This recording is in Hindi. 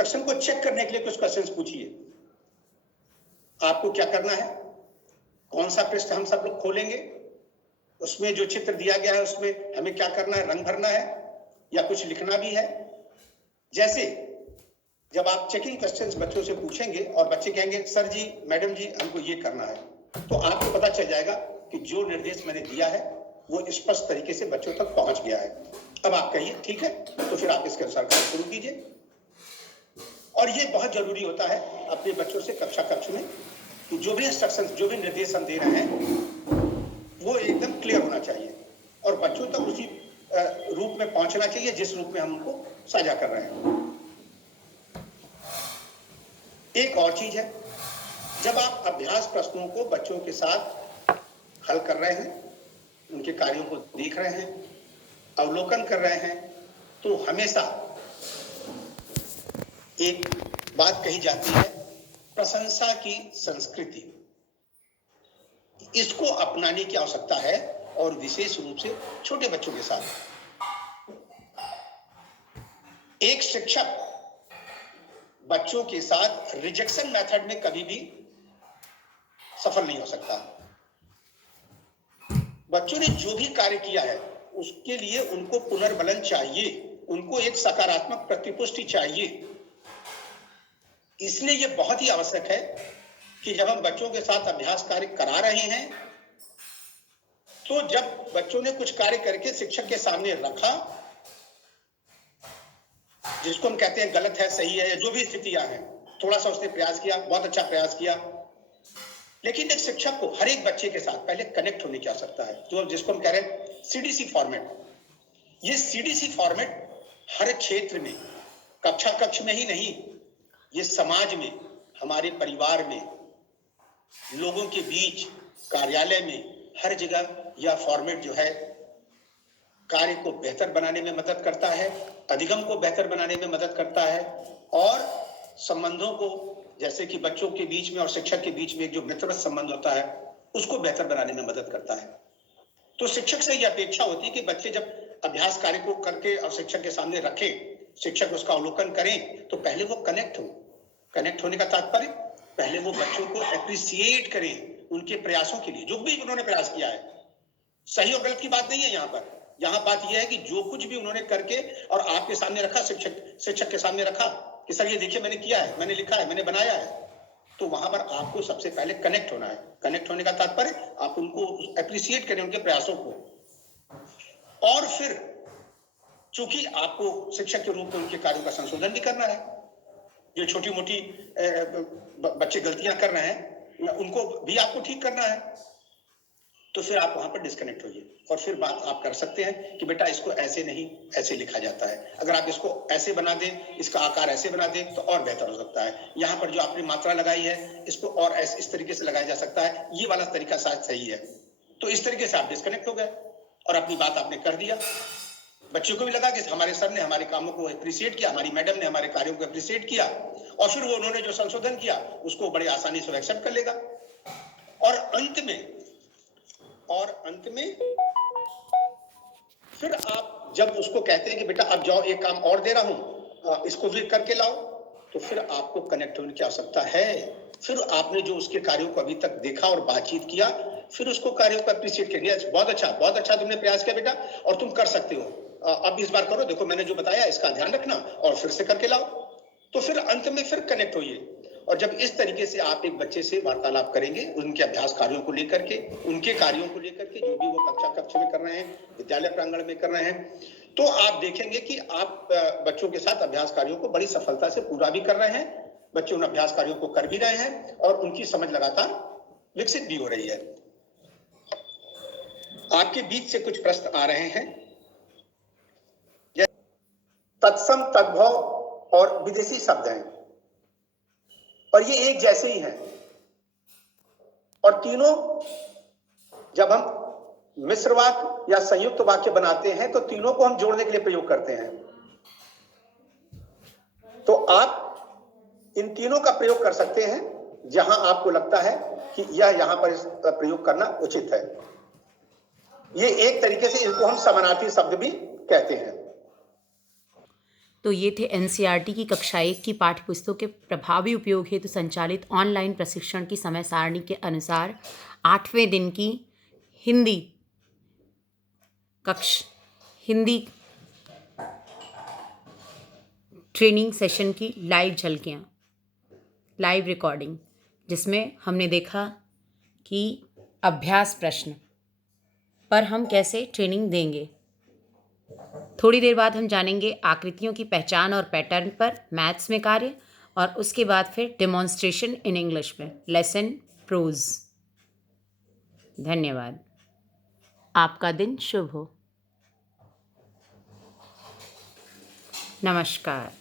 इंस्ट्रक्शन को चेक करने के लिए कुछ क्वेश्चंस पूछिए। आपको क्या करना है, कौन सा पृष्ठ हम सब लोग खोलेंगे, उसमें जो चित्र दिया गया है उसमें हमें क्या करना है, रंग भरना है या कुछ लिखना भी है। जैसे जब आप चेकिंग क्वेश्चंस बच्चों से पूछेंगे और बच्चे कहेंगे सर जी मैडम जी हमको ये करना है, तो आपको पता चल जाएगा कि जो निर्देश मैंने दिया है वो स्पष्ट तरीके से बच्चों तक पहुंच गया है। अब आप कहिए ठीक है, तो फिर आप इसके अनुसार काम शुरू कीजिए। और ये बहुत जरूरी होता है अपने बच्चों से कक्षा कक्ष में कि जो भी इंस्ट्रक्शन, जो भी निर्देश हम दे रहे हैं वो एकदम क्लियर होना चाहिए और बच्चों तक उसी रूप में पहुंचना चाहिए जिस रूप में हम उनको साझा कर रहे हैं। एक और चीज है, जब आप अभ्यास प्रश्नों को बच्चों के साथ हल कर रहे हैं, उनके कार्यों को देख रहे हैं, अवलोकन कर रहे हैं, तो हमेशा एक बात कही जाती है, प्रशंसा की संस्कृति। इसको अपनाने की आवश्यकता है और विशेष रूप से छोटे बच्चों के साथ। एक शिक्षक बच्चों के साथ रिजेक्शन मेथड में कभी भी सफल नहीं हो सकता। बच्चों ने जो भी कार्य किया है उसके लिए उनको पुनर्बलन चाहिए, उनको एक सकारात्मक प्रतिपुष्टि चाहिए। इसलिए यह बहुत ही आवश्यक है कि जब हम बच्चों के साथ अभ्यास कार्य करा रहे हैं तो जब बच्चों ने कुछ कार्य करके शिक्षक के सामने रखा, जिसको हम कहते हैं गलत है सही है, जो भी स्थितियां हैं, थोड़ा सा उसने प्रयास किया, बहुत अच्छा प्रयास किया, लेकिन एक शिक्षक को हर एक बच्चे के साथ पहले कनेक्ट होने की आवश्यकता है, जो जिसको हम कह रहे हैं सीडीसी फॉर्मेट। ये सीडीसी फॉर्मेट हर क्षेत्र में, कक्षा कक्ष में ही नहीं, ये समाज में, हमारे परिवार में, लोगों के बीच, कार्यालय में, हर जगह यह फॉर्मेट जो है कार्य को बेहतर बनाने में मदद करता है, अधिगम को बेहतर बनाने में मदद करता है और संबंधों को, जैसे कि बच्चों के बीच में और शिक्षक के बीच में एक जो मित्रवत संबंध होता है उसको बेहतर बनाने में मदद करता है। तो शिक्षक से यह अपेक्षा होती है कि बच्चे जब अभ्यास कार्य को करके और शिक्षक के सामने रखें, शिक्षक उसका अवलोकन करें, तो पहले वो कनेक्ट हो। कनेक्ट होने का तात्पर्य पहले वो बच्चों को एप्रिसिएट करें उनके प्रयासों के लिए, जो भी उन्होंने प्रयास किया है। सही और गलत की बात नहीं है यहाँ पर, यहाँ बात यह है कि जो कुछ भी उन्होंने करके और आपके सामने रखा, शिक्षक के सामने रखा कि सर ये देखिए मैंने किया है, मैंने लिखा है, मैंने बनाया है, तो वहां पर आपको सबसे पहले कनेक्ट होना है। कनेक्ट होने का तात्पर्य आप उनको एप्रिसिएट करें, उनके प्रयासों को, और फिर चूंकि आपको शिक्षक के रूप में उनके कार्यों का संशोधन भी करना है। जो छोटी मोटी बच्चे गलतियां कर रहे हैं उनको भी आपको ठीक करना है, तो फिर आप वहां पर डिस्कनेक्ट होइए और फिर बात आप कर सकते हैं कि बेटा इसको ऐसे नहीं, ऐसे लिखा जाता है, अगर आप इसको ऐसे बना दें, इसका आकार ऐसे बना दें तो और बेहतर हो सकता है, यहाँ पर जो आपने मात्रा लगाई है इसको और इस तरीके से लगाया जा सकता है, ये वाला तरीका शायद सही है। तो इस तरीके से आप डिस्कनेक्ट हो गए और अपनी बात आपने कर दिया। बच्चों को भी लगा कि हमारे सर ने हमारे कामों को एप्रिसिएट किया, हमारी मैडम ने हमारे कार्यों को एप्रिसिएट किया, और फिर वो उन्होंने जो संशोधन किया उसको बड़े आसानी से एक्सेप्ट कर लेगा। और अंत में फिर आप जब उसको कहते हैं कि बेटा अब जाओ एक काम और दे रहा हूं, इसको भी करके लाओ, तो फिर आपको कनेक्ट होने की आवश्यकता है। फिर आपने जो उसके कार्यों को अभी तक देखा और बातचीत किया, फिर उसको कार्यों को अप्रिशिएट करेंगे, बहुत अच्छा तुमने प्रयास किया बेटा और तुम कर सकते हो, अब इस बार करो, देखो मैंने जो बताया इसका ध्यान रखना और फिर से करके लाओ। तो फिर अंत में फिर कनेक्ट होइए। और जब इस तरीके से आप एक बच्चे से वार्तालाप करेंगे उनके अभ्यास कार्यों को लेकर के, उनके कार्यों को लेकर के, जो भी वो कक्ष में कर रहे हैं, विद्यालय प्रांगण में कर रहे हैं, तो आप देखेंगे कि आप बच्चों के साथ अभ्यास कार्यों को बड़ी सफलता से पूरा भी कर रहे हैं, बच्चे उन अभ्यास कार्यों को कर भी रहे हैं और उनकी समझ लगातार विकसित भी हो रही है। आपके बीच से कुछ प्रश्न आ रहे हैं, तत्सम, तद्भव और विदेशी शब्द हैं और ये एक जैसे ही हैं, और तीनों जब हम मिश्र वाक्य या संयुक्त वाक्य बनाते हैं तो तीनों को हम जोड़ने के लिए प्रयोग करते हैं। तो आप इन तीनों का प्रयोग कर सकते हैं जहां आपको लगता है कि यह यहां पर प्रयोग करना उचित है। ये एक तरीके से इसको हम समानार्थी शब्द भी कहते हैं। तो ये थे एनसीईआरटी की कक्षा 1 की पाठ्यपुस्तकों के प्रभावी उपयोग हेतु संचालित ऑनलाइन प्रशिक्षण की समय सारणी के अनुसार 8वें दिन की हिंदी ट्रेनिंग सेशन की लाइव रिकॉर्डिंग, जिसमें हमने देखा कि अभ्यास प्रश्न पर हम कैसे ट्रेनिंग देंगे। थोड़ी देर बाद हम जानेंगे आकृतियों की पहचान और पैटर्न पर मैथ्स में कार्य, और उसके बाद फिर डेमोन्स्ट्रेशन इन इंग्लिश में लेसन प्रोज। धन्यवाद। आपका दिन शुभ हो। नमस्कार।